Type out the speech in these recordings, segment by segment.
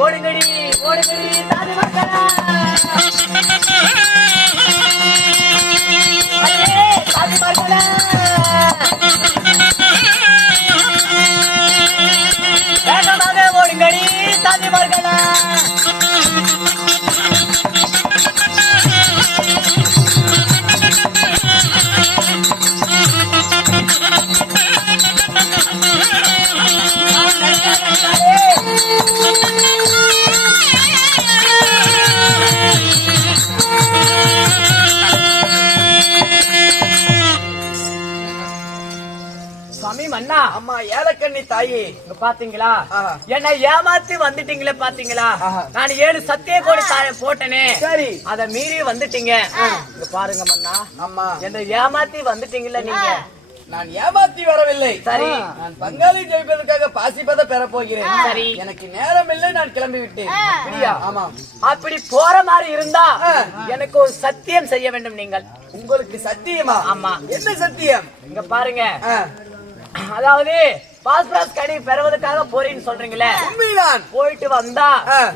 ஓடுங்கடி ஓடுங்கடி தாதி மக்களா தாதி மக்களா வேகமாக ஓடுங்கடி தாதி மக்களா அண்ணா அம்மா ஏலக்கண்ணி தாயி பாத்தீங்களா என்ன ஏமாத்தி வந்துட்டீங்களே பாத்தீங்களா நான் 7 சத்திய கோடி போட்டனே சரி அத மீறி வந்துட்டீங்க பாருங்க மன்னா அம்மா என்ன ஏமாத்தி வந்துட்டீங்களா நீங்க நான் ஏமாத்தி வரவில்லை சரி நான் பங்காளி ஜெயிப்பதற்காக பாசிப்பத பெற போகிறேன் சரி எனக்கு நேரம் இல்லை நான் கிளம்பி விட்டேன் அப்படியா ஆமா அப்படி போற மாதிரி இருந்தா எனக்கு ஒரு சத்தியம் செய்ய வேண்டும் நீங்கள் உங்களுக்கு சத்தியமா ஆமா என்ன சத்தியம் இங்க பாருங்க அதாவது பாஸ்பரஸ் கனி பெறுவதற்காக போறேன்னு சொல்றீங்களே உண்மைதான் போயிட்டு வந்தா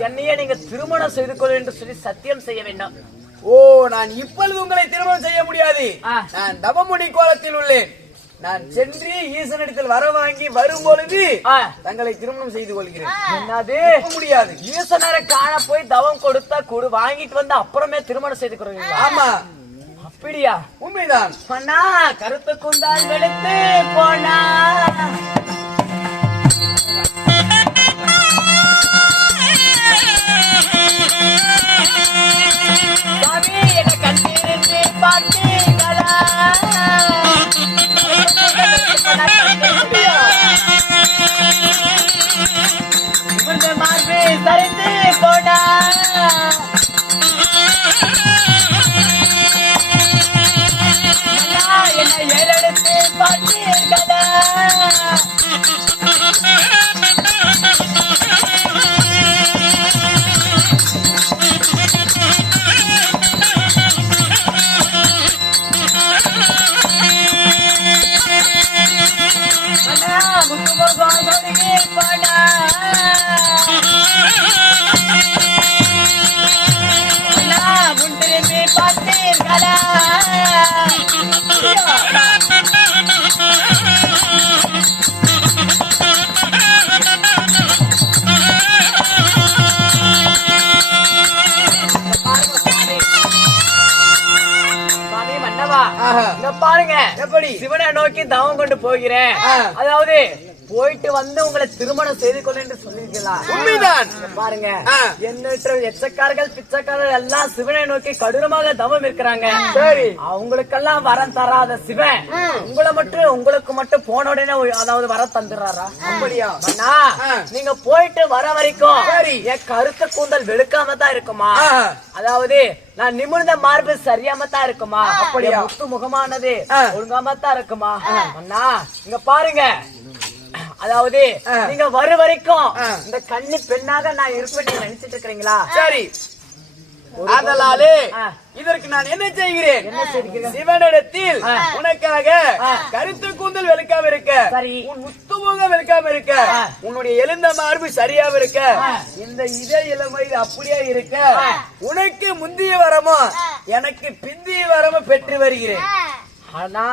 என்னையே நீங்க திருமணம் செய்து கொள்ள என்று சொல்லி சத்தியம் செய்ய வேண்டும் ஓ நான் இப்பொழுது உங்களை திருமணம் செய்ய முடியாது நான் தவமுனி கோலத்தில் உள்ளேன் நான் சென்று ஈசனிடத்தில் வர வாங்கி வரும் பொழுது தங்களை திருமணம் செய்து கொள்கிறேன் என்னது முடியாது ஈசனரை காண போய் தவம் கொடுத்தா கூடு வாங்கிட்டு வந்து அப்புறமே திருமணம் செய்து கொள்கிறீங்க ஆமா அப்படியா உண்மைதான் சொன்னா கருத்து குந்தால் வெளுத்து போனா சாமி என்ன கண்டிருந்து பார்த்தீங்களா மார்பு சரிந்து போனா ஏறெடுத்து பார்த்தீர்களா முத்துமுகி போனா முன்திரும்பி பார்த்தீர்களா பாருங்க எப்படி சிவனை நோக்கி தவம் கொண்டு போகிறேன் அதாவது போயிட்டு வந்து உங்களை திருமணம் செய்து கொள்ள என்று சொல்லிருக்கலாம் உண்மைதான் பாருங்க எண்ணற்ற எச்சக்காரர்கள் பிச்சைக்காரர்கள் எல்லாம் சிவனை நோக்கி கடூரமாக தவம் இருக்கிறாங்க சரி அவங்களுக்கெல்லாம் வரம் தராத சிவன் உங்களுக்கு மட்டும் போன உடனே அதாவது வரம் தந்துடுறாரா அப்படியா அண்ணா நீங்க போயிட்டு வர வரைக்கும் என் கருத்த கூந்தல் வெளுக்காம தான் இருக்குமா அதாவது நான் நிமிர்ந்த மார்பு சரியாம தான் இருக்குமா அப்படியா முத்து முகமானது ஒழுங்காம தான் இருக்குமா அண்ணா இங்க பாருங்க அதாவது நீங்க வரும் வரைக்கும் இந்த கன்னி பெண்ணாக நான் இருப்பேன் நீங்க நினைச்சிட்டு இருக்கிறீங்களா சரி அதனாலே இதற்கு நான் என்ன செய்கிறேன் சிவனிடத்தில் உனக்காக கருத்து கூந்தல் வெளுக்காம இருக்க உன் முத்துமுகம் வெளுக்காம இருக்க உன்னுடைய எழுந்த மார்பு சரியாம இருக்க இந்த இதே இளமை அப்படியே இருக்க உனக்கு முந்திய வரமும் எனக்கு பிந்திய வரமும் பெற்று வருகிறேன் ஆனா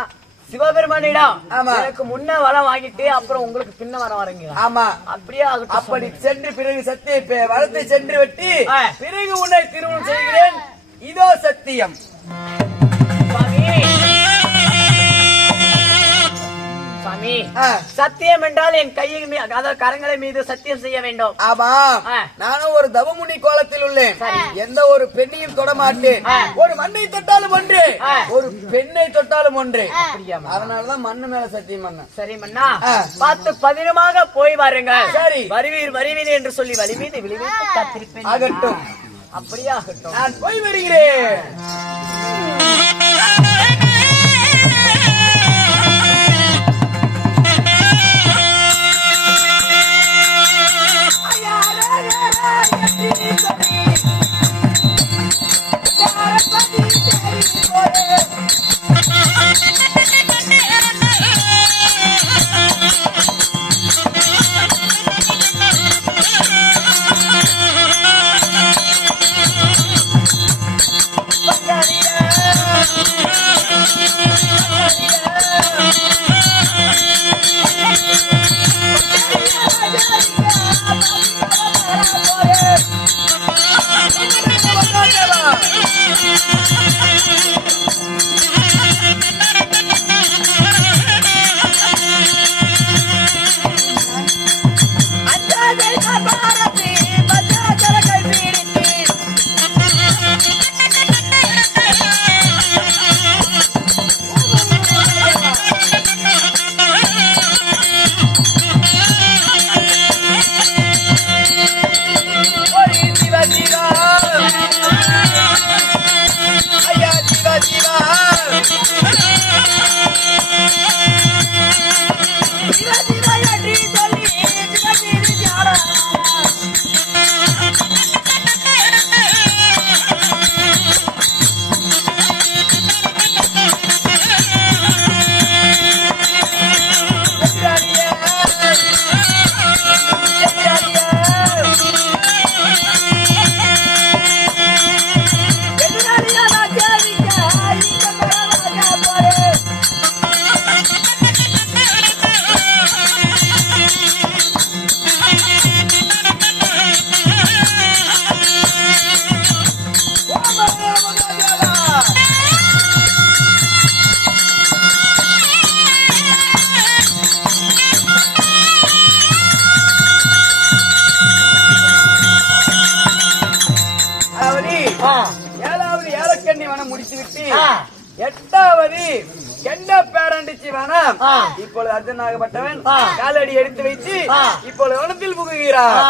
சிவபெருமானிடம் எனக்கு முன்ன வரம் வாங்கிட்டு அப்புறம் உங்களுக்கு பின்ன வரம் வரீங்க ஆமா அப்படியே அப்படி சென்று பிறகு சத்திய வரத்தை சென்று வெட்டி பிறகு உன்னை திருமணம் செய்கிறேன் இதோ சத்தியம் சாமி சத்தியம் என்றால் என் கையில் அதாவது கரங்களை மீது சத்தியம் செய்ய வேண்டும் ஆமா நானும் ஒரு தவமுனி கோலத்தில் உள்ளேன் எந்த ஒரு பெண்ணையும் தொட மாட்டேன் ஒரு மண்ணை தொட்டாலும் ஒன்று ஒரு பெண்ணை தொட்டாலும் ஒன்று அதனாலதான் மண்ணு மேல சத்தியம் பண்ண சரி மண்ணா பார்த்து பதினமாக போய் வாருங்க சரி வருவீர் என்று சொல்லி வழி மீது விழிவித்து காத்திருப்பேன் ஆகட்டும் அப்படியே ஆகட்டும் நான் போய் வருகிறேன் 7வது ஏலக்கண்ணி வனம் முடித்துவிட்டு 8வது கெண்ட பேரண்டிச்சி வனம் இப்பொழுது அர்ஜுனாகப்பட்டவன் காலடி எடுத்து வைத்து இப்பொழுது வனத்தில் புகுகிறார்.